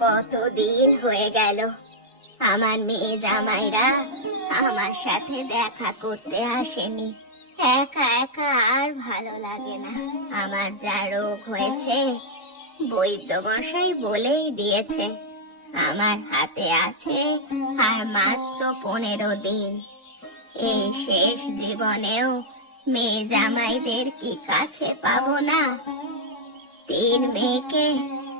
কতদিন হয়ে গেল। আমার মেয়ে জামাইরা আমার সাথে দেখা করতে আসেনি। একা একা আর ভালো লাগে না। আমার যা রোগ হয়েছে, বৈদ্য মশাই বলেই দিয়েছে। আমার হাতে আছে আর মাত্র পনেরো দিন। এই শেষ জীবনেও মেয়ে জামাইদের কি কাছে পাবো না? তিন মেয়েকে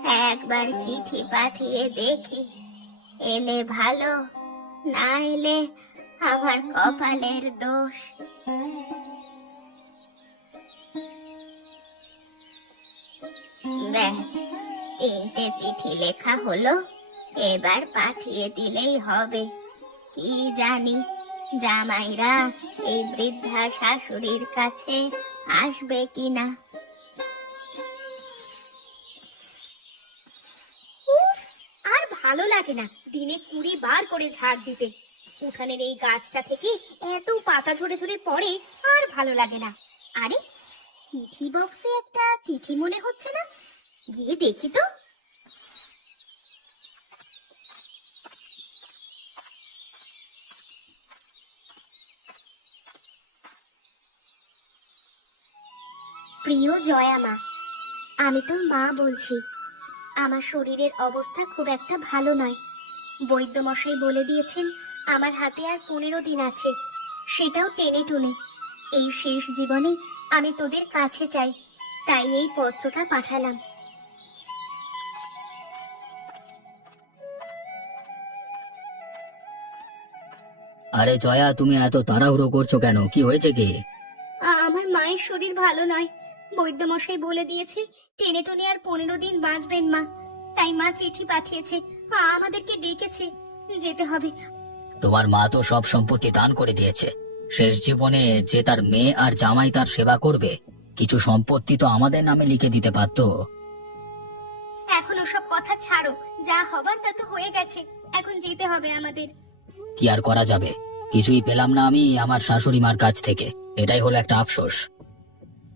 একবার চিঠি পাঠিয়ে দেখি। এলে ভালো, না এলে আমার কপালের দোষ। ব্যাস, তিনটে চিঠি লেখা হলো, এবার পাঠিয়ে দিলেই হবে। কি জানি, জামাইরা এই বৃদ্ধা শাশুড়ির কাছে আসবে কিনা। ভালো লাগে না দিনে কুড়ি বার করে ঝাড় দিতে। উঠানের এই গাছটা থেকে এত পাতা ঝরে ঝরে পড়ে আর ভালো লাগে না। আরে, চিঠি বক্সে একটা চিঠি মনে হচ্ছে না? গিয়ে দেখি তো। প্রিয় জয়া মা, আমি তোর মা বলছি। আমার শরীরের অবস্থা খুব একটা ভালো নয়। বৈদ্যমশাই বলে দিয়েছেন আমার হাতে আর পনেরো দিন আছে। সেটাও টেনে টুনে। এই শেষ জীবনে আমি তোদের কাছে চাই তাই এই পত্রটা পাঠালাম। আরে জয়া তুমি এত তাড়াহুড়ো করছ কেন? কি হয়েছে কি? আমার মায়ের শরীর ভালো নয়। বৈদ্যমশাই বলে দিয়েছে টেনে টুনে আর পনেরো দিন বাঁচবেন মা। তাই মা চিঠি পাঠিয়েছে আমাদেরকে ডেকেছে যেতে হবে। তোমার মা তো সব সম্পত্তি দান করে দিয়েছে। শেষ জীবনে যে তার মেয়ে আর জামাই তার সেবা করবে কিছু সম্পত্তি তো আমাদের নামে লিখে দিতে পারতো এখন ওসব কথা ছাড়ো যা হবার তা তো হয়ে গেছে এখন যেতে হবে আমাদের। কি আর করা যাবে? কিছুই পেলাম না আমি আমার শাশুড়ি মার কাছ থেকে। এটাই হলো একটা আফসোস।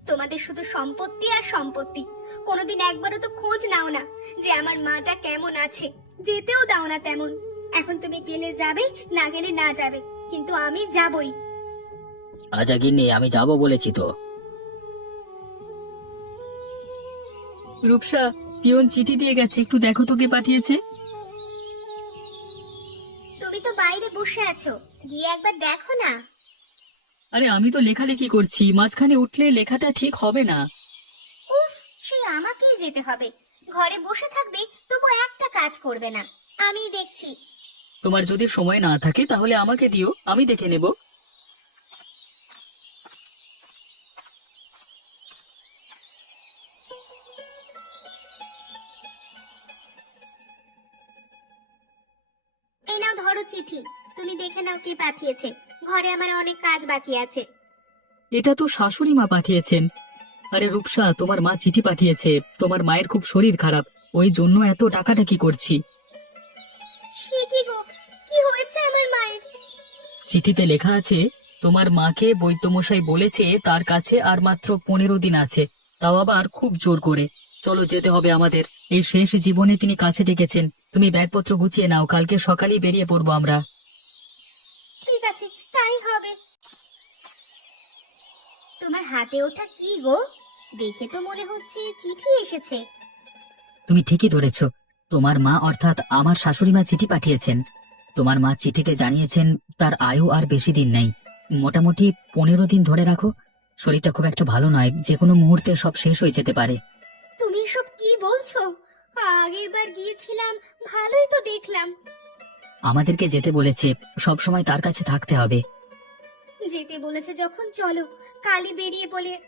তোমাদের শুধু সম্পত্তি আর সম্পত্তি। কোনোদিন একবারও তো খোঁজ নাও না যে আমার মাটা কেমন আছে। যেতেও দাও না তেমন। এখন তুমি গেলে যাবে না গেলে না যাবে। কিন্তু আমি যাবই। আচ্ছা গিন্নি আমি যাব বলেছি তো। রূপসা পিয়ন চিঠি দিয়ে গেছে। একটু দেখো তোকে পাঠিয়েছে। তুমি তো বাইরে বসে আছো। গিয়ে একবার দেখো না। আরে আমি তো লেখালেখি করছি মাঝখানে উঠলে লেখাটা ঠিক হবে না। উফ সেই আমাকেই যেতে হবে। ঘরে বসে থাকবে তবু একটা কাজ করবে না। আমি দেখছি। তোমার যদি সময় না থাকে তাহলে আমাকে দিও আমি দেখে নেব। চিঠি। তুমি দেখে নাও কে পাঠিয়েছে। ঘরে আমার অনেক কাজ বাকি আছে। এটা তো শাশুড়ি মা পাঠিয়েছেন। আরে রূপসা তোমার মা চিঠি পাঠিয়েছে। তোমার মায়ের খুব শরীর খারাপ। ওই জন্য এত করছি? সে কি গো? কি হয়েছে আমার মায়ের? চিঠিতে লেখা আছে তোমার মাকে বৈদ্যমশাই বলেছে তার কাছে আর মাত্র পনেরো দিন আছে। তাও আবার খুব জোর করে। চলো যেতে হবে আমাদের। এই শেষ জীবনে তিনি কাছে ডেকেছেন। তুমি ব্যাগপত্র গুছিয়ে নাও কালকে সকালেই বেরিয়ে পড়ব আমরা। ঠিক আছে তাই হবে। তোমার হাতে ওঠা কি গো? দেখে তো মনে হচ্ছে চিঠি এসেছে। তুমি ঠিকই ধরেছ। তোমার মা অর্থাৎ আমার শাশুড়ি মা চিঠি পাঠিয়েছেন। তোমার মা চিঠিতে জানিয়েছেন তার আয়ু আর বেশি দিন নেই। মোটামুটি পনেরো দিন ধরে রাখো। শরীরটা খুব একটা ভালো নয়। যে কোনো মুহূর্তে সব শেষ হয়ে যেতে পারে। তুমি এসব কি বলছো? আগের বার গিয়েছিলাম ভালোই তো দেখলাম। আমাদেরকে যেতে বলেছে সব সময় তার কাছে থাকতে হবে। যেতে বলেছে যখন চলো কালই বেরিয়ে বলে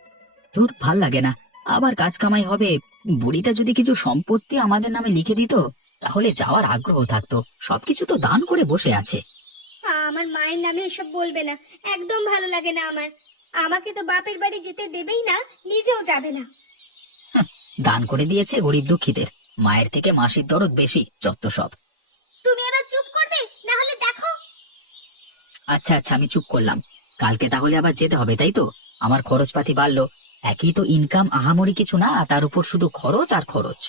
তোর ভালো লাগে না। আবার কাজ কামাই হবে। বুড়িটা যদি কিছু সম্পত্তি আমাদের নামে লিখে দিত তাহলে যাওয়ার আগ্রহ থাকতো। সবকিছু তো দান করে বসে আছে। আমার মায়ের নামে এসব বলবে না। একদম ভালো লাগে না আমার। আমাকে তো বাপের বাড়ি যেতে দেবেই না নিজেও যাবে না। দান করে দিয়েছে গরিব দুঃখীদের। মায়ের থেকে মাসির দরদ বেশি যত সব। তুমি এবার চুপ করবে না হলে দেখো। আচ্ছা আচ্ছা আমি চুপ করলাম। কালকে তাহলে আবার যেতে হবে তাই তো? আমার খরচপাতি বাড়লো। একই তো ইনকাম আহামরি কিছু না তার উপর শুধু খরচ আর খরচ।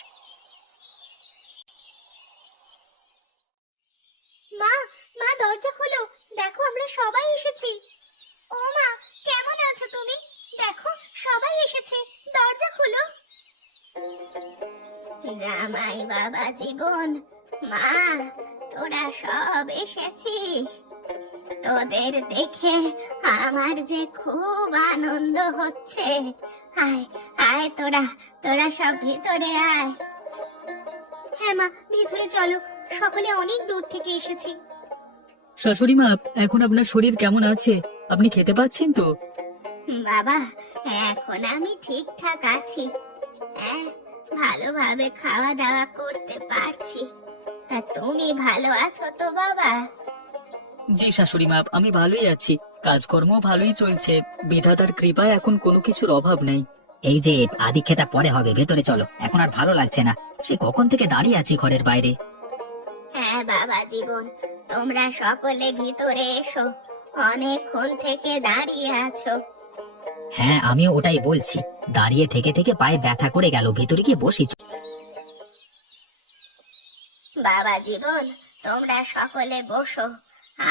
মা মা দরজা খোলো। দেখো আমরা সবাই এসেছি। ও মা কেমন আছো তুমি? দেখো সবাই এসেছে। দরজা খোলো। জামাই বাবা জীবন মা তোরা সব এসেছিস। তোদের দেখে আমার যে খুব আনন্দ হচ্ছে। আয় আয় তোরা তোরা সব ভিতরে আয়। হ্যাঁ মা ভিতরে চলো সকলে অনেক দূর থেকে এসেছি। শাশুড়ি মা এখন আপনার শরীর কেমন আছে? আপনি খেতে পাচ্ছেন তো? বাবা এখন আমি ঠিকঠাক আছি। ভালোভাবে খাওয়া দাওয়া করতে পারছি। তা তুমি ভালো আছো তো বাবা? জি শাশুড়ি মা আমি ভালোই আছি। কাজকর্ম ভালোই চলছে। বিধাতার কৃপায় এখন কোনো কিছুর অভাব নেই। এই যে আদি খেতা পরে হবে ভেতরে চলো। এখন আর ভালো লাগছে না। সে কখন থেকে দাঁড়িয়ে আছি ঘরের বাইরে? হ্যাঁ বাবা জীবন তোমরা সকলে ভিতরে এসো। অনেকক্ষণ থেকে দাঁড়িয়ে আছো। হ্যাঁ আমিও ওটাই বলছি। দাঁড়িয়ে থেকে থেকে পায়ে ব্যথা করে গেল, ভিতরে গিয়ে বসি বাবা জীবন, তোমরা সকলে বসো।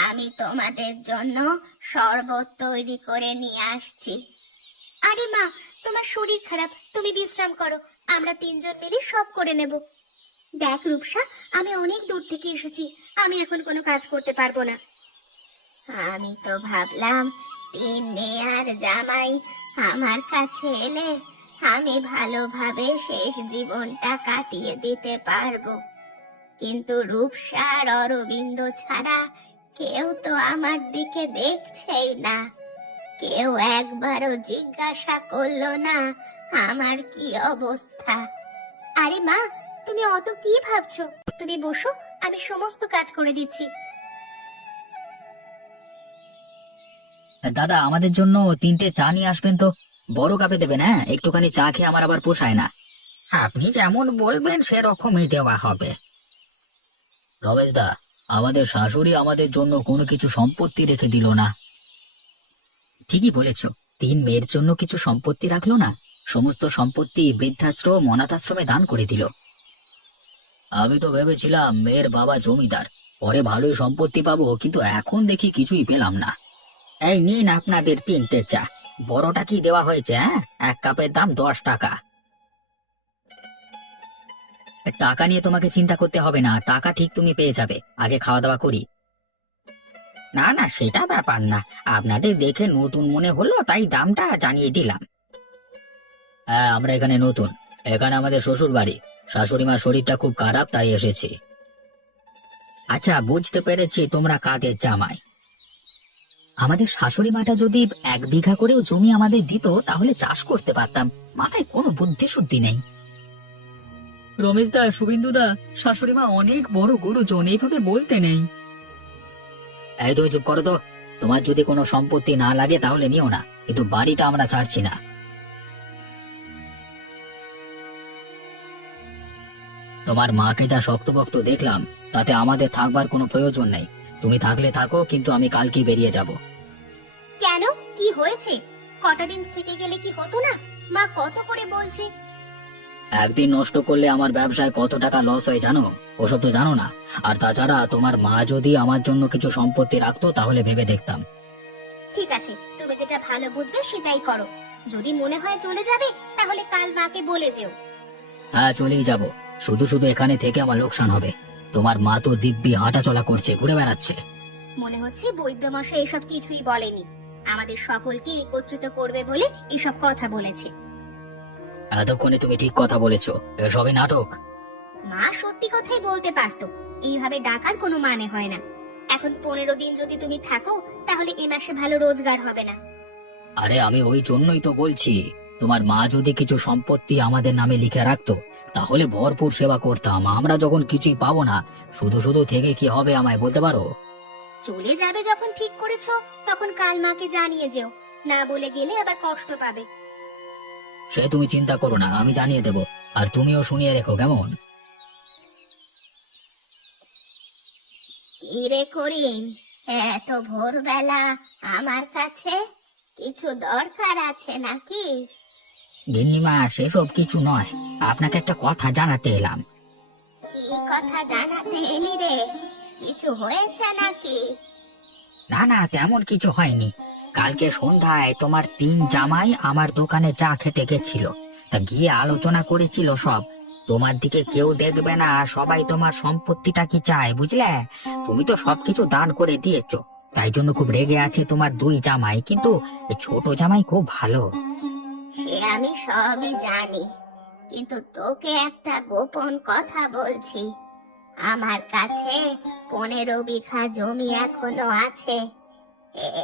আমি তোমাদের জন্য শরবত তৈরি করে নিয়ে আসছি। আরে মা, তোমার শরীর খারাপ, তুমি বিশ্রাম করো। আমরা তিনজন মিলে সব করে নেব। দেখ রূপসা, আমি অনেক দূর থেকে এসেছি। আমি এখন কোনো কাজ করতে পারব না। আমি তো ভাবলাম তিন মেয়ে আর জামাই, আমার কাছে এলে আমি ভালোভাবে শেষ জীবনটা কাটিয়ে দিতে পারব। কিন্তু রূপসা আর অরবিন্দ ছাড়া কেউ তো আমার দিকে দেখছেই না। কেউ একবারও জিজ্ঞাসা করল না আমার কি অবস্থা। আরে মা, তুমি অত কি ভাবছ? তুমি বসো, আমি সমস্ত কাজ করে দিচ্ছি। দাদা, আমাদের জন্য তিনটে চা নিয়ে আসবেন তো? বড় কাপে দেবেন হ্যাঁ? একটুখানি চা খেয়ে আমার আবার পোষায় না। আপনি যেমন বলবেন, সেরকমই দেওয়া হবে। রমেশ দা আমাদের শাশুড়ি আমাদের জন্য কোনো কিছু সম্পত্তি রেখে দিল না। ঠিকই বলেছ, তিন মেয়ের জন্য কিছু সম্পত্তি রাখল না। সমস্ত সম্পত্তি বৃদ্ধাশ্রম, অনাথাশ্রমে দান করে দিল। আমি তো ভেবেছিলাম, মেয়ের বাবা জমিদার। পরে ভালোই সম্পত্তি পাবো, কিন্তু এখন দেখি কিছুই পেলাম না। এই নিন আপনাদের তিনটে চা। বড়টা কি দেওয়া হয়েছে হ্যাঁ? এক কাপের দাম দশ টাকা। টাকা নিয়ে তোমাকে চিন্তা করতে হবে না, টাকা ঠিক তুমি পেয়ে যাবে। আগে খাওয়া দাওয়া করি। না না, সেটা ব্যাপার না। আপনাদের দেখে নতুন মনে হলো, তাই দামটা জানিয়ে দিলাম। হ্যাঁ আমরা এখানে নতুন। এখানে আমাদের শ্বশুর বাড়ি শাশুড়ি মার শরীরটা খুব খারাপ, তাই এসেছি। আচ্ছা বুঝতে পেরেছি তোমরা কাদের জামাই। আমাদের শাশুড়ি মাটা যদি এক বিঘা করেও জমি আমাদের দিত তাহলে চাষ করতে পারতাম। মাথায় কোনো বুদ্ধি শুদ্ধি নেই। রমেশ দা শুভেন্দু দা শাশুড়ি মা অনেক বড় গুরুজন এইভাবে বলতে নেই। এই তুমি চুপ করো তো। তোমার যদি কোনো সম্পত্তি না লাগে তাহলে নিও না। কিন্তু বাড়িটা আমরা ছাড়ছি না। তোমার মাকে যা শক্তভক্ত দেখলাম তাতে আমাদের থাকবার কোনো প্রয়োজন নেই। তুমি থাকলে থাকো কিন্তু আমি কালকেই বেরিয়ে যাব। কেন? কি হয়েছে? কটা দিন থেকে গেলে কি হতো না? মা কত করে বলছে? একদিন নষ্ট করলে আমার ব্যবসায় কত টাকা লস হয় জানো? ওসব তো জানো না। আর তাছাড়া তোমার মা যদি আমার জন্য কিছু সম্পত্তি রাখতো তাহলে ভেবে দেখতাম। ঠিক আছে তুমি যেটা ভালো বুঝবে সেটাই করো। যদি মনে হয় চলে যাবে তাহলে কাল মাকে বলে যেও। হ্যাঁ চলেই যাব। শুধু শুধু এখানে থেকে আমার লোকসান হবে। তোমার মা তো দিব্যি হাঁটাচলা করছে ঘুরে বেড়াচ্ছে। মনে হচ্ছে বৈদ্যমশাই এসব কিছুই বলেনি। আমাদের সকলকে একত্রিত করবে বলে এসব কথা বলেছে। এতক্ষণে তুমি ঠিক কথা বলেছ। এসবই নাটক। মা সত্যি কথাই বলতে পারতো। এইভাবে ডাকার কোনো মানে হয় না। এখন পনেরো দিন যদি তুমি থাকো তাহলে এ মাসে ভালো রোজগার হবে না। আরে আমি ওই জন্যই তো বলছি তোমার মা যদি কিছু সম্পত্তি আমাদের নামে লিখে রাখতো তাহলে ভরপুর সেবা করতাম। আমরা যখন কিছুই পাবো না শুধু শুধু থেকে কি হবে আমায় বলতে পারো? চলে যাবে যখন ঠিক করেছ তখন কাল মাকে জানিয়ে যেও। না বলে গেলে আবার কষ্ট পাবে। সে তুমি চিন্তা করো না আমি জানিয়ে দেব। আর তুমিও শুনিয়ে রেখো কেমন? কি রে করিম এত ভোরবেলা আমার কাছে কিছু দরকার আছে নাকি? গিন্নিমা সেসব কিছু নয় আপনাকে একটা কথা জানাতে এলাম। কি কথা জানাতে এলি রে? কিছু হয়েছে নাকি? না না তেমন কিছু হয়নি। কালকে সন্ধ্যায় তোমার তিন জামাই আমার দোকানে চা খেতে গেছিল। তা গিয়ে আলোচনা করেছিল সব। তোমার দিকে কেউ দেখবে না সবাই তোমার সম্পত্তিটা কি চায় বুঝলে? তুমি তো সবকিছু দান করে দিয়েছ। তাই জন্য খুব রেগে আছে তোমার দুই জামাই কিন্তু এই ছোট জামাই খুব ভালো। সে আমি সবই জানি কিন্তু তোকে একটা গোপন কথা বলছি। আমার কাছে পনেরো বিঘা জমি এখনও আছে।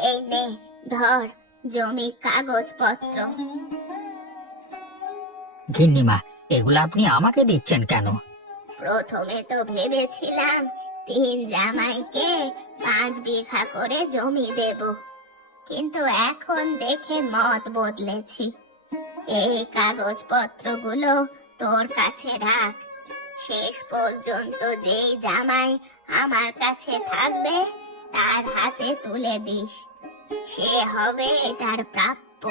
এই নে ধর জমির কাগজপত্র। গিন্নিমা এগুলো আপনি আমাকে দিচ্ছেন কেন? প্রথমে তো ভেবেছিলাম তিন জামাইকে পাঁচ বিঘা করে জমি দেব। কিন্তু এখন দেখে মত বদলেছি। এই কাগজপত্রগুলো তোর কাছে রাখ। শেষ পর্যন্ত যেই জামাই আমার কাছে থাকবে তার হাতে তুলে দিস। সে হবে এটার প্রাপ্য।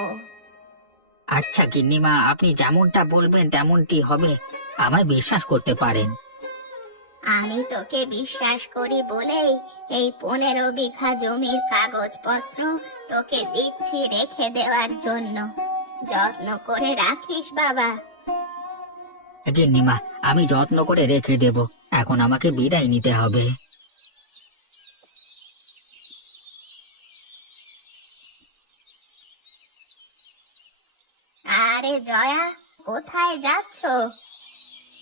আচ্ছা গিন্নিমা আপনি যেমনটা বলবেন তেমনটি হবে। আমায় বিশ্বাস করতে পারেন। আমি তোকে বিশ্বাস করি বলেই এই পনেরো বিঘা জমির কাগজপত্র তোকে দিচ্ছি রেখে দেওয়ার জন্য। যত্ন করে রাখিস বাবা। গিন্নিমা আমি যত্ন করে রেখে দেব। এখন আমাকে বিদায় নিতে হবে। আরে জয়া কোথায় যাচ্ছ?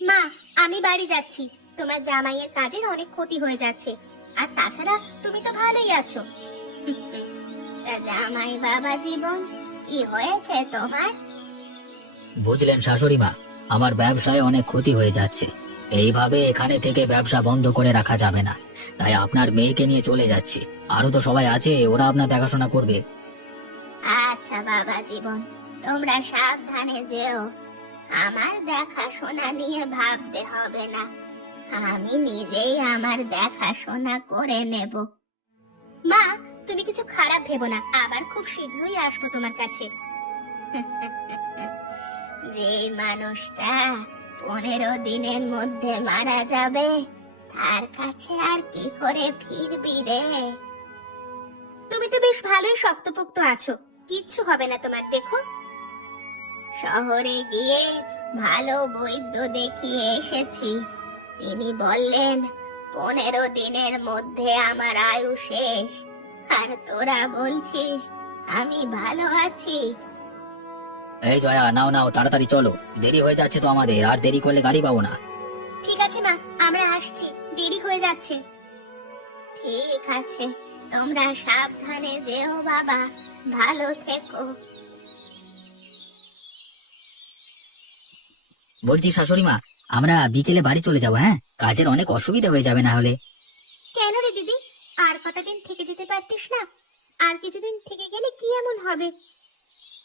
মা আমি বাড়ি যাচ্ছি। তোমার জামাইয়ের কাজের অনেক ক্ষতি হয়ে যাচ্ছে। আর তাছাড়া তুমি তো ভালোই আছো। তা জামাই বাবা জীবন কি হয়েছে তোমার? বুঝলেন শাশুড়ি মা আমার ব্যবসায় অনেক ক্ষতি হয়ে যাচ্ছে। এইভাবে এখানে থেকে ব্যবসা বন্ধ করে রাখা যাবে না। তাই আপনার মেয়েকে নিয়ে চলে যাচ্ছি। আরও তো সবাই আছে, ওরা আপনার দেখাশোনা করবে। আচ্ছা বাবা জীবন, তোমরা সাবধানে যেও। আমার দেখাশোনা নিয়ে ভাবতে হবে না। আমি নিজেই আমার দেখাশোনা করে নেব। মা, তুমি কিছু খারাপ ভেবো না, আবার খুব শীঘ্রই আসব তোমার কাছে। যে মানুষটা পনেরো দিনের মধ্যে মারা যাবে তার কাছে আর কি করে ফিরবি রে? তুমি তো বেশ ভালোই শক্তপোক্ত আছো। কিচ্ছু হবে না তোমার দেখো। শহরে গিয়ে ভালো বৈদ্য দেখিয়ে এসেছি। তিনি বললেন পনেরো দিনের মধ্যে আমার আয়ু শেষ। আর তোরা বলছিস আমি ভালো আছি। এই জয়া নাও নাও তাড়াতাড়ি চলো। দেরি হয়ে যাচ্ছে তো আমাদের আর দেরি করলে গাড়ি পাবো না। ঠিক আছে মা আমরা আসছি। দেরি হয়ে যাচ্ছে। ঠিক আছে তোমরা সাবধানে যেও বাবা। ভালো থেকো। বলছি শাশুড়ি মা আমরা বিকেলে বাড়ি চলে যাব হ্যাঁ? কাজের অনেক অসুবিধা হয়ে যাবে না হলে। কেন রে দিদি? আর কটা দিন থেকে যেতে পারতিস না? আর কিছুদিন থেকে গেলে কি এমন হবে?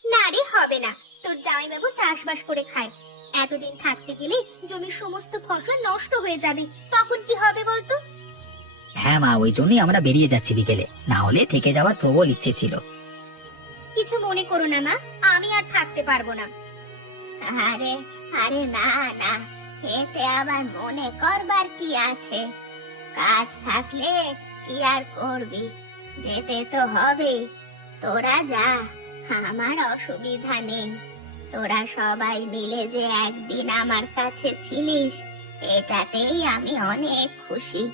না রে হবে না। তোর জামাইবাবু চাষবাস করে খায়। এতদিন থাকতে গেলে জমির সমস্ত ফসল নষ্ট হয়ে যাবে। তখন কি হবে বলতো? হ্যাঁ মা ওই জন্যই আমরা বেরিয়ে যাচ্ছি বিকেলে। না হলে থেকে যাওয়ার প্রবল ইচ্ছে ছিল। কিছু মনে করো না মা আমি আর থাকতে পারব না। আরে আরে না না এতে আবার মনে করবার কি আছে? কাজ থাকলে কি আর করবি? যেতে তো হবে তোরা যা। আমার অসুবিধা নেই। তোরা সবাই মিলে যে একদিন আমার কাছে ছিলিস, এটাতেই আমি অনেক খুশি।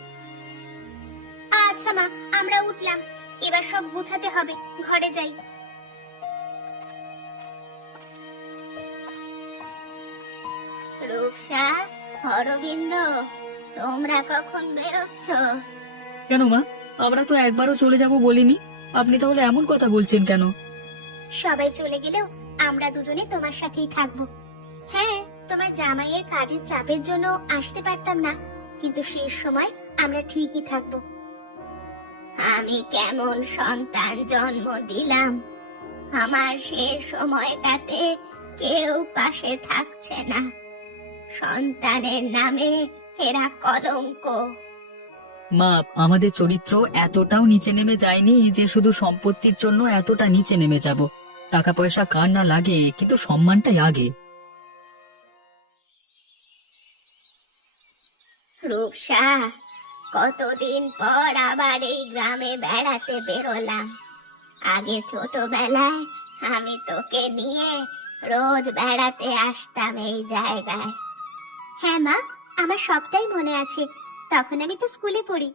আচ্ছা মা, আমরা উঠলাম। এবার সব গুছাতে হবে। ঘরে যাই। রূপসা, অরবিন্দ, তোমরা কখন বেরোচ্ছ? কেন মা? আমরা তো একবারও চলে যাব বলিনি। আপনি তাহলে এমন কথা বলছেন কেন? সবাই চলে গেলেও আমরা দুজনে তোমার সাথেই থাকব। হ্যাঁ তোমার জামাইয়ের কাজের চাপের জন্য আসতে পারতাম না, কিন্তু শেষ সময় আমরা ঠিকই থাকব। আমি কেমন সন্তান জন্ম দিলাম। আমার শেষ সময়টাতে কেউ পাশে থাকছে না। সন্তানের নামে এরা কলঙ্ক। মা আমাদের চরিত্র এতটাও নিচে নেমে যায়নি যে শুধু সম্পত্তির জন্য এতটা নিচে নেমে যাব। টাকা পয়সা কার না লাগে কিন্তু সম্মানটাই আগে। রূপসা কতদিন পর আবার এই গ্রামে বেড়াতে বেরোলাম। আগে ছোটবেলায় আমি তোকে নিয়ে রোজ বেড়াতে আসতাম এই জায়গায়। হ্যাঁ মা আমার সবটাই মনে আছে। তখন আমি তো স্কুলে পড়ি।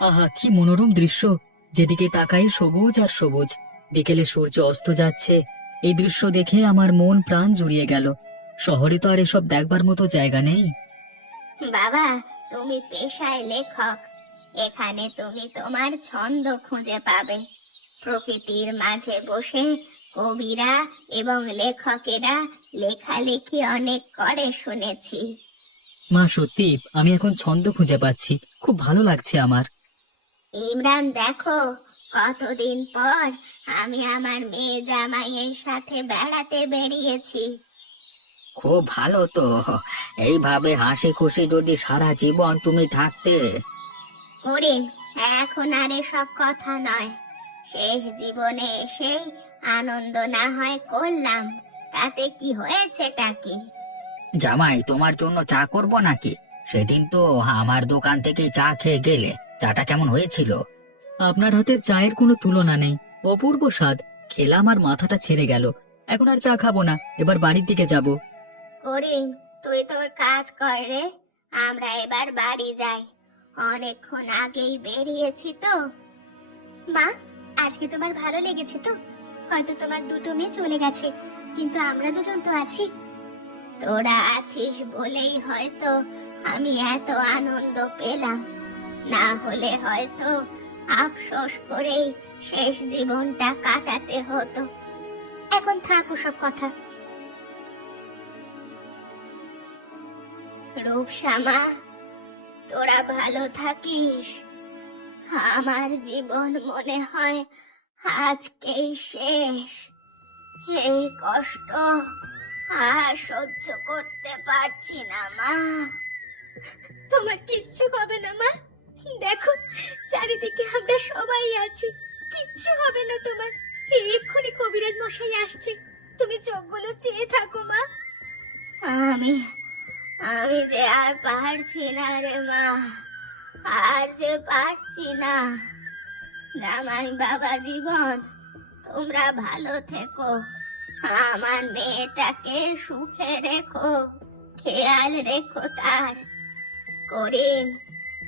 আহা কি মনোরম দৃশ্য। যেদিকে তাকাই সবুজ আর সবুজ। বিকেলে সূর্য অস্ত যাচ্ছে। এই দৃশ্য দেখে আমার মন প্রাণ জুড়িয়ে গেল। শহরে তো আর এসব দেখবার মতো জায়গা নেই। বাবা তুমি পেশায় লেখক। এখানে তুমি তোমার ছন্দ খুঁজে পাবে। প্রকৃতির মাঝে বসে কবিরা এবং লেখকেরা লেখালেখি অনেক করে শুনেছি। মা সত্যি আমি এখন ছন্দ খুঁজে পাচ্ছি। খুব ভালো লাগছে আমার। ইমরান দেখো কতদিন পর আমি আমার মেয়ে জামাইয়ের সাথে বেড়াতে বেরিয়েছি। খুব ভালো তো। এইভাবে হাসি খুশি যদি সারা জীবন তুমি থাকতে। করিম এখন আর এসব কথা নয়। শেষ জীবনে এসেই আনন্দ না হয় করলাম। তাতে কি হয়েছেটা কি? জামাই তোমার জন্য চা করব নাকি? সেদিন তো আমার দোকান থেকে চা খেয়ে গেলে। চাটা কেমন হয়েছিল? আপনার হাতের চায়ের কোনো তুলনা নেই। অপূর্ব স্বাদ। খেলাম আর মাথাটা ছেড়ে গেল। এখন আর চা খাব না। এবার বাড়ির দিকে যাব। করিম তুই তোর কাজ কর রে। আমরা এবার বাড়ি যাই। অনেকক্ষণ আগেই বেরিয়েছি তো। মা আজকে তোমার ভালো লেগেছে তো? হয়তো তোমার দুটো মেয়ে চলে গেছে। কিন্তু আমরা দুজন তো আছি। তোরা আছিস বলেই হয়তো আমি এত আনন্দ পেলাম। না হলে হয়তো আফসোস করেই শেষ জীবনটা কাটাতে হতো। এখন থাক সব কথা। রূপসামা তোরা ভালো থাকিস। আমার জীবন মনে হয় আজকেই শেষ। এই কষ্ট আর সহ্য করতে পারছি না মা। তোমার কিচ্ছু হবে না মা। দেখো চারিদিকে আমরা সবাই আছি। কিচ্ছু হবে না তোমার। এক্ষুনি কবিরাজ মশাই আসছে। তুমি চোখগুলো চেয়ে থাকো মা। আমি আমি যে আর পারছি না রে মা। আর যে পারছি না। জামাই বাবা জীবন তোমরা ভালো থেকো। আমার মেয়েটাকে সুখে রেখো, খেয়াল রেখো তার। করিম,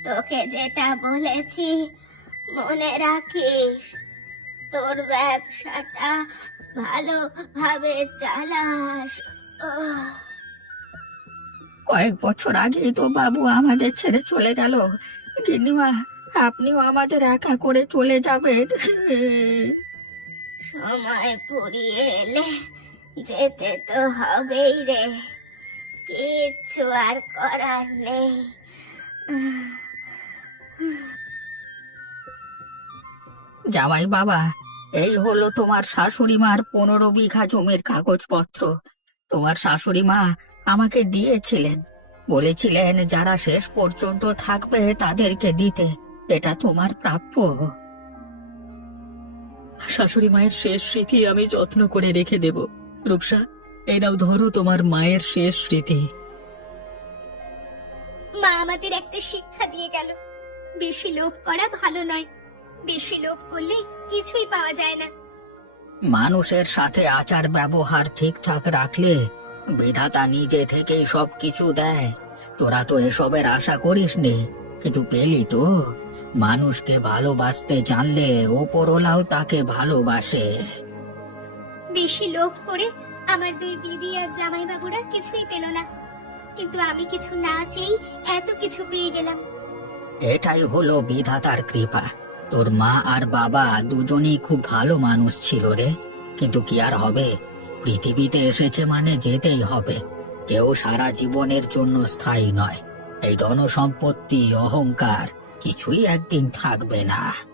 তোকে যেটা বলেছি মনে রাখিস, তোর ব্যবসাটা ভালোভাবে চালাস। কয়েক বছর আগেই তো বাবু আমাদের ছেড়ে চলে গেল। গিন্নিমা, আপনিও আমাদের একা করে চলে যাবেন। সময় ফুরিয়ে এলে যেতে তো হবেই রে। কিচ্ছু আর করার নেই। জামাই বাবা, এই হলো তোমার শাশুড়ি মার পনেরো বিঘা জমির কাগজপত্র। তোমার শাশুড়ি মা আমাকে দিয়েছিলেন। বলেছিলেন, যারা শেষ পর্যন্ত থাকবে তাদেরকে দিতে। এটা তোমার প্রাপ্য। শাশুড়ি মায়ের শেষ স্মৃতি আমি যত্ন করে রেখে দেব। রূপসা এই নাও ধরো তোমার মায়ের শেষ স্মৃতি। মা আমাদের একটা শিক্ষা দিয়ে গেল। বেশি লোভ করা ভালো নয়। বেশি লোভ করলে কিছুই পাওয়া যায় না। মানুষের সাথে আচার ব্যবহার ঠিকঠাক রাখলে বিধাতা নিজে থেকেই সব কিছু দেয়। তোরা তো এসবের আশা করিসনি কিন্তু পেলি তো? মানুষকে ভালোবাসতে জানলে ওপরওয়ালাও তাকে ভালোবাসে। বেশি লোভ করে আমার দুই দিদি আর জামাই বাবুরা কিছুই পেল না। কিন্তু আমি কিছু না চেয়েই এত কিছু পেয়ে গেলাম। এটাই হলো বিধাতার কৃপা। তোর মা আর বাবা দুজনেই খুব ভালো মানুষ ছিল রে। কিন্তু কি আর হবে? পৃথিবীতে এসেছে মানে যেতেই হবে। কেউ সারা জীবনের জন্য স্থায়ী নয়। এই ধন সম্পত্তি অহংকার কিছুই একদিন থাকবে না।